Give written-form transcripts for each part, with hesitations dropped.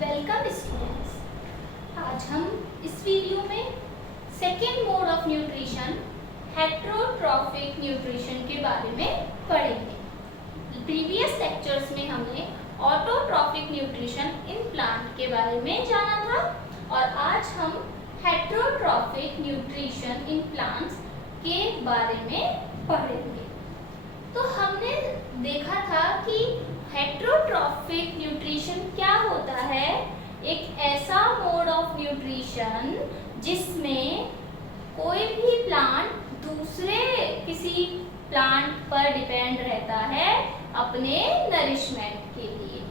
Welcome students. आज हम इस वीडियो में second mode of nutrition heterotrophic nutrition के बारे में पढ़ेंगे। प्रीवियस लेक्चर्स में हमने ऑटोट्रॉफिक न्यूट्रिशन इन प्लांट के बारे में जाना था और आज हम हेटेरोट्रॉफिक न्यूट्रिशन इन प्लांट्स के बारे में पढ़ेंगे। तो हमने देखा था कि हेटेरोट्रॉफिक न्यूट्रिशन क्या होता है। एक ऐसा मोड ऑफ न्यूट्रिशन जिसमें कोई भी प्लांट दूसरे किसी प्लांट पर डिपेंड रहता है अपने नरिशमेंट के लिए।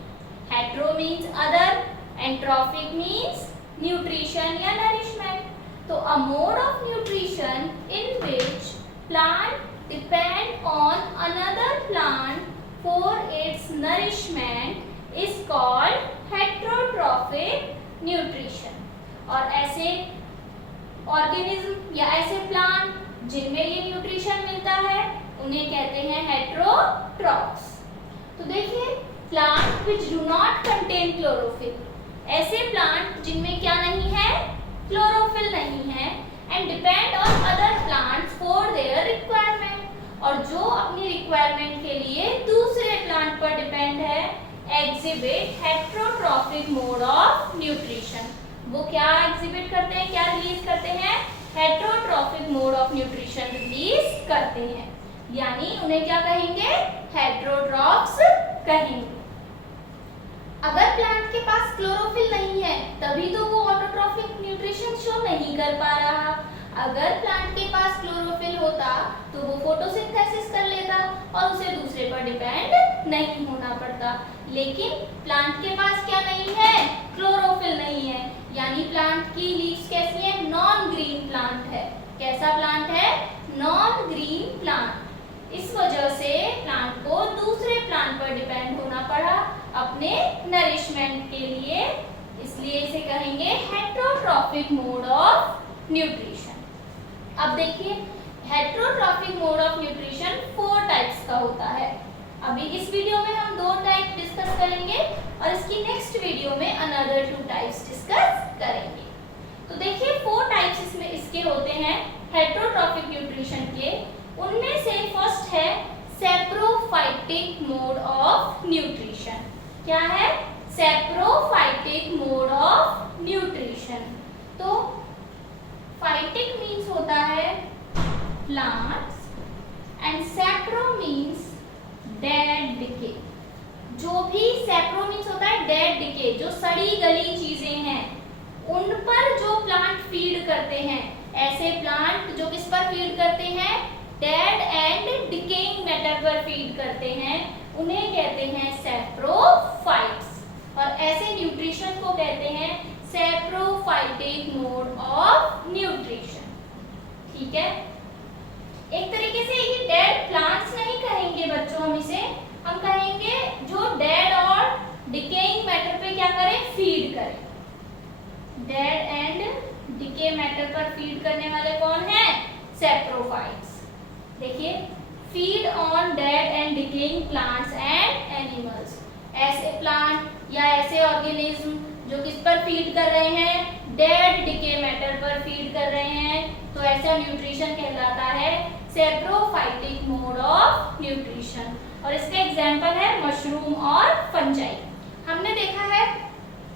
Hetero means other and trophic means nutrition या नरिशमेंट। तो a mode of nutrition in which plant depend on another plant for its nourishment is called heterotrophic nutrition। और ऐसे ऑर्गेनिज्म या ऐसे प्लांट जिनमें ये न्यूट्रिशन मिलता है उन्हें कहते हैं हेटेरोट्रॉफ्स। तो देखिए, plant which do not contain chlorophyll, ऐसे प्लांट जिनमें क्या नहीं है, क्लोरोफिल नहीं है, and depend on other plants for their requirement, और जो अपनी रिक्वायरमेंट के लिए दूसरे प्लांट पर डिपेंड है, exhibit heterotrophic mode of nutrition. वो क्या एग्जिबिट करते हैं, क्या रिलीज करते हैं, heterotrophic mode of nutrition release करते हैं, यानी उन्हें क्या कहेंगे, हेटेरोट्रॉफ्स कहेंगे। अगर प्लांट के पास क्लोरोफिल नहीं है तभी तो वो ऑटोट्रॉफिक न्यूट्रिशन शो नहीं कर पा रहा। अगर प्लांट के पास क्लोरोफिल होता तो वो फोटोसिंथेसिस कर लेता और उसे दूसरे पर डिपेंड नहीं होना पड़ता। लेकिन प्लांट के पास क्या नहीं है, क्लोरोफिल नहीं है, यानी प्लांट की लीव्स कैसी है, नॉन ग्रीन प्लांट है। कैसा प्लांट है, नॉन ग्रीन प्लांट। इस वजह से प्लांट को दूसरे प्लांट पर डिपेंड होना पड़ा अपने नरिशमेंट के लिए, इसलिए इसे कहेंगे हेटेरोट्रॉफिक मोड ऑफ न्यूट्रिशन। अब देखिए, heterotrophic mode of nutrition 4 types का होता है। अभी इस वीडियो में हम 2 टाइप डिस्कस करेंगे और इसकी नेक्स्ट वीडियो में अनदर 2 टाइप्स डिस्कस करेंगे। तो देखिए, 4 टाइप्स इसमें इसके होते हैं हेटेरोट्रॉफिक न्यूट्रिशन के। उनमें से फर्स्ट है सैप्रोफाइटिक मोड ऑफ न्यूट्रिशन। क्या है, सैप्रोफाइटिक मोड ऑफ न्यूट्रिशन। तो फाइटिक मीन्स होता है plants and सैप्रो means dead decay. जो भी सैप्रो मीन्स होता है डेड डिके, जो सड़ी गली चीजें हैं उन पर जो प्लांट फीड करते हैं, ऐसे प्लांट जो किस पर फीड करते हैं, डेड एंड डिकेइंग मैटर पर फीड करते हैं, उन्हें कहते हैं सैप्रोफाइट्स। और ऐसे न्यूट्रिशन को कहते हैं सैप्रोफाइटिक मोड ऑफ न्यूट्रिशन। ठीक है, एक तरीके से ये डेड प्लांट्स नहीं कहेंगे बच्चों, हम इसे हम कहेंगे जो डेड और डिकेइंग मैटर पे क्या करें, फीड करें। डेड एंड डिके मैटर पर फीड करने वाले कौन है, सैप्रोफाइट्स। देखिए, feed on dead and decaying plants and animals. ऐसे प्लांट या ऐसे ऑर्गेनिज्म जो किस पर फीड कर रहे हैं, डेड डिके मैटर पर फीड कर रहे हैं, तो ऐसा न्यूट्रिशन कहलाता है सैप्रोफाइटिक मोड ऑफ न्यूट्रिशन। और इसका एग्जांपल है मशरूम और फंजाई। हमने देखा है,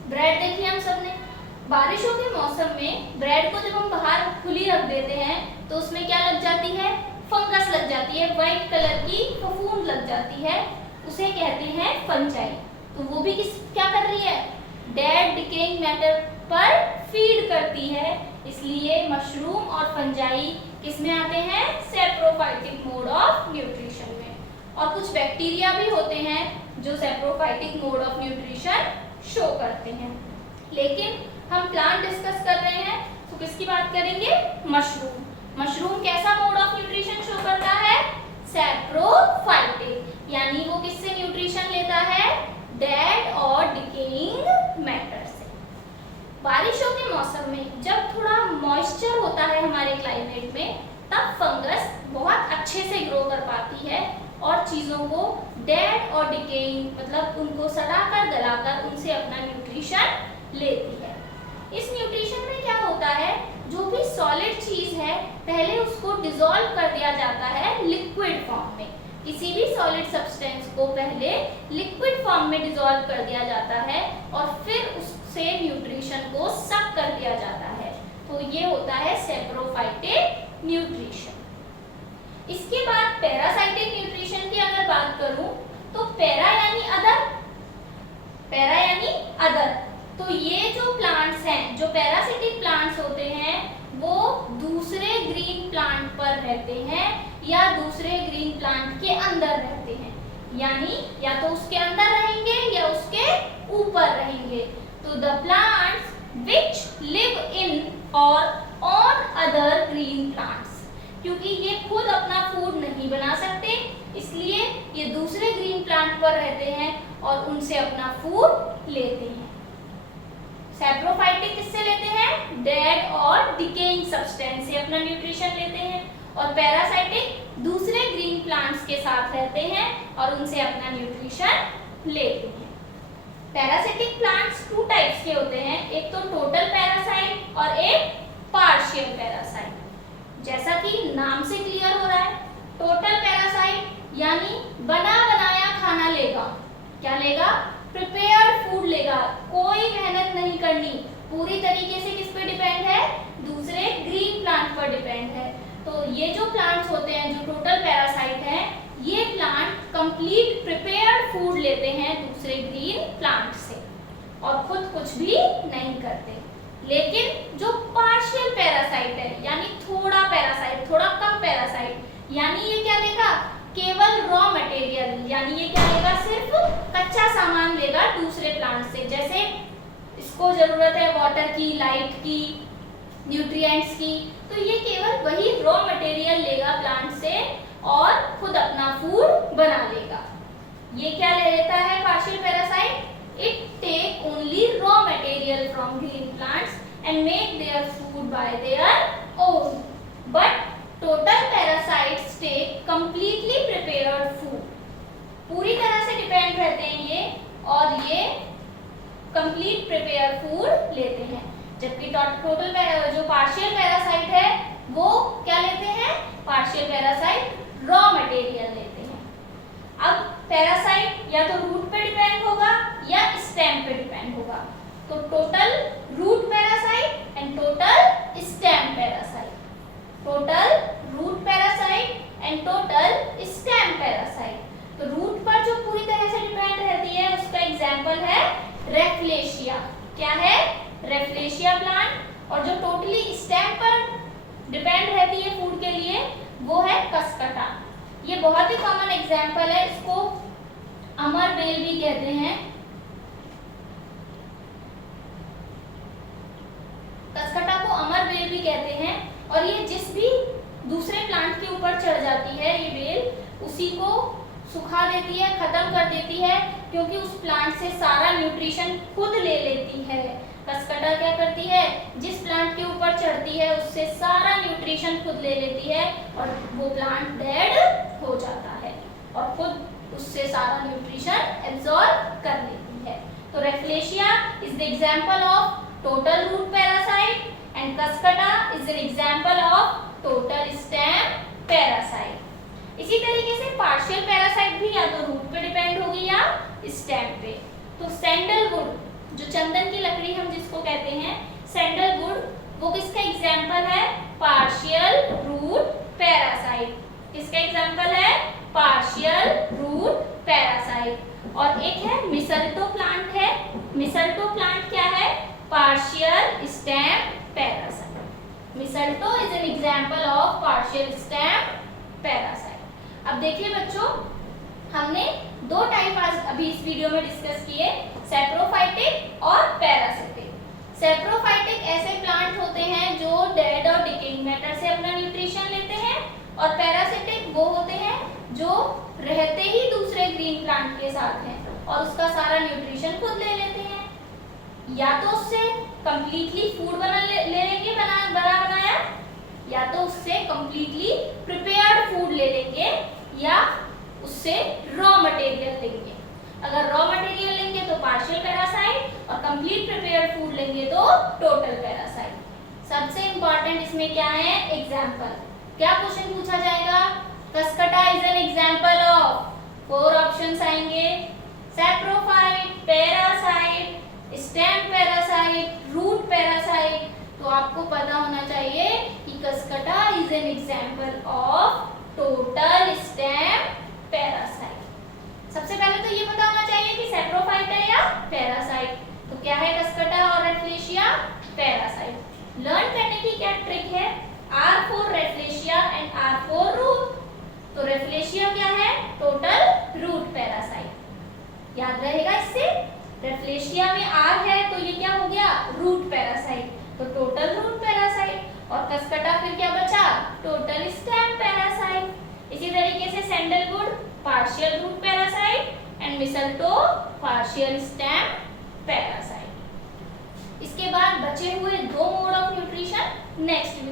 ब्रेड देखी हम सबने, बारिशों के मौसम में ब्रेड को जब हम बाहर खुली रख देते हैं तो उसमें क्या लग जाती है, फंगस लग जाती है, व्हाइट कलर की फफूंद लग जाती है, उसे कहते हैं फंजाई। तो वो भी क्या कर रही है, डेड डिकेइंग मैटर पर फीड करती है, इसलिए मशरूम और फंजाई किसमें आते हैं, सैप्रोफाइटिक मोड ऑफ न्यूट्रिशन में। और कुछ बैक्टीरिया भी होते हैं जो saprophytic mode of nutrition show करते हैं। लेकिन हम प्लांट डिस्कस कर रहे हैं तो किसकी बात करेंगे, मशरूम। मशरूम कैसा मोड ऑफ न्यूट्रिशन शो करता है, सैप्रोफाइटिक, यानी वो किससे न्यूट्रिशन लेता है, डेड और डिकेइंग मैटर से। बारिशों के मौसम में जब थोड़ा मॉइस्चर होता है हमारे क्लाइमेट में, तब फंगस बहुत अच्छे से ग्रो कर पाती है और चीज़ों को डेड और डिकेइंग मतलब उनको सड़ाकर गलाकर उनसे उनसे अपना न्यूट्रिशन लेती है। इस न्यूट्रिशन में क्या होता है, जो भी सॉलिड चीज है पहले उसको डिसॉल्व कर दिया जाता है लिक्विड फॉर्म में। किसी भी सॉलिड सब्सटेंस को पहले लिक्विड फॉर्म में डिसॉल्व कर दिया जाता है और फिर उससे न्यूट्रिशन को सक कर दिया जाता है। तो ये होता है सैप्रोफाइटिक न्यूट्रिशन। इसके बाद पैरासाइटिक न्यूट्रिशन की अगर बात करूं तो पैरा यानी अदर। तो ये जो प्लांट्स हैं, जो पैरासिटिक प्लांट्स होते हैं, वो दूसरे ग्रीन प्लांट पर रहते हैं या दूसरे ग्रीन प्लांट के अंदर रहते हैं, यानी या तो उसके अंदर रहेंगे या उसके ऊपर रहेंगे। तो the plants which live in और ऑन अदर ग्रीन प्लांट्स, क्योंकि ये खुद अपना फूड नहीं बना सकते, इसलिए ये दूसरे ग्रीन प्लांट पर रहते हैं और उनसे अपना फूड लेते हैं। सैप्रोफाइटिक किससे लेते हैं, डेड और डिकेइंग सब्सटेंस से अपना न्यूट्रिशन लेते हैं, और पैरासाइटिक दूसरे ग्रीन प्लांट्स के साथ रहते हैं और उनसे अपना न्यूट्रिशन लेते हैं। पैरासिटिक प्लांट्स टू टाइप्स के होते हैं, एक तो टोटल पैरासाइट और एक पार्शियल पैरासाइट। जैसा कि नाम से क्लियर हो रहा है, टोटल पैरासाइट यानी बना बनाया खाना लेगा। क्या लेगा, प्रिपेयर्ड फूड लेगा, कोई मेहनत नहीं करनी, पूरी तरीके से किस पे डिपेंड है, दूसरे ग्रीन प्लांट पर डिपेंड है। तो ये जो प्लांट्स होते हैं जो टोटल पैरासाइट हैं, ये प्लांट कंप्लीट प्रिपेयर्ड फूड लेते हैं दूसरे ग्रीन प्लांट से और खुद कुछ भी नहीं करते। लेकिन जो पार्शियल पैरासाइट है, यानी थोड़ा पैरासाइट, थोड़ा कम पैरासाइट, यानी ये क्या लेगा, केवल रॉ मटेरियल, यानी ये क्या लेगा, सिर्फ कच्चा सामान लेगा दूसरे प्लांट से। जैसे इसको जरूरत है वाटर की, लाइट की, न्यूट्रिएंट्स की, तो ये केवल वही रॉ मटेरियल लेगा प्लांट से और खुद अपना फूड बना लेगा। ये क्या ले लेता है partial parasite, it take only raw material from green plants and make their food by their own, but total parasites take completely prepared food. पूरी तरह से डिपेंड रहते हैं ये, और ये कंप्लीट प्रिपेयर्ड फूड लेते हैं। जबकि टोटल जो पार्शियल पैरासाइट है वो क्या लेते हैं, पार्शियल पैरासाइट रॉ मटेरियल लेते हैं। अब पैरासाइट या तो रूट पे डिपेंड होगा या स्टेम पे डिपेंड होगा। तो total root parasite and total stem parasite, total root parasite and total stem parasite. तो रूट पर जो पूरी तरह से डिपेंड रहती है उसका एग्जांपल है रेफ्लेशिया। क्या है, रेफ्लेशिया प्लांट। और जो टोटली स्टेम पर डिपेंड रहती है फूड के लिए वो है कसकटा। ये बहुत ही कॉमन एग्जांपल है, इसको अमर बेल भी कहते हैं। कसकटा को अमर बेल भी कहते हैं, और ये जिस भी दूसरे प्लांट के ऊपर चढ़ जाती है ये बेल, उसी को सुखा देती है, खत्म कर देती है, क्योंकि उस प्लांट से सारा न्यूट्रिशन खुद ले लेती है। कसकटा क्या करती है, जिस प्लांट के ऊपर चढ़ती है उससे सारा न्यूट्रिशन खुद ले लेती है और वो प्लांट डेड हो जाता है और खुद उससे सारा न्यूट्रिशन एब्जॉर्ब कर लेती है। तो rafflesia is the example of total root parasite and cuscuta is an example of total stem parasite. इसी तरीके से पार्शियल पैरासाइट भी या तो रूट पे डिपेंड होगी या स्टेम पे। तो सैंडलवुड, जो चंदन की लकड़ी हम जिसको कहते हैं सैंडलवुड, वो किसका एग्जांपल है, पार्शियल रूट पैरासाइट। किसका एग्जांपल है, पार्शियल रूट पैरासाइट। और एक है मिसल्टो प्लांट है। मिसल्टो प्लांट क्या है, partial stem parasite. Mistletoe is an example of partial stem parasite. अब देखिए बच्चों, हमने दो टाइप आज अभी इस वीडियो में डिस्कस किए, सैप्रोफाइटिक और पैरासिटिक। सैप्रोफाइटिक ऐसे प्लांट होते हैं जो डेड और डिकेइंग मैटर से अपना न्यूट्रिशन लेते हैं, और पैरासिटिक वो होते हैं जो रहते ही दूसरे ग्रीन प्लांट के साथ हैं और उसका सारा न्यूट्रिशन खुद ले लेते हैं। या तो उससे कंप्लीटली फूड ले लेंगे बनाया, या तो उससे कंप्लीटली प्रिपेयर्ड फूड ले लेंगे, या उससे रॉ मटेरियल लेंगे। अगर रॉ मटेरियल लेंगे तो partial parasite, complete prepared food लेंगे तो टोटल पैरासाइट। सबसे इंपॉर्टेंट इसमें क्या है, एग्जाम्पल। क्या क्वेश्चन पूछा जाएगा, cuscuta is an example of, 4 options आएंगे, saprophyte, parasite, stem parasite, root parasite. तो आपको पता होना चाहिए कि cuscuta is an example of total stem parasite. सबसे पहले तो ये पता होना चाहिए कि सैप्रोफाइट है या पैरासाइट। तो क्या है कसकटा और रेफ्लेशिया, पैरासाइट। लर्न करने की क्या ट्रिक है, R for Rafflesia and R for root. तो रेफ्लेशिया क्या है, टोटल रूट पैरासाइट, याद रहेगा इससे। रेफ्लेशिया में R है तो ये क्या हो गया, रूट पैरासाइट, तो टोटल रूट पैरासाइट। और कसकटा फिर क्या बचा, टोटल स्टेम पैरासाइट। इसी तरीके से sandalwood partial root parasite and mistletoe partial stem parasite. इसके बाद बचे हुए 2 मोड ऑफ न्यूट्रिशन नेक्स्ट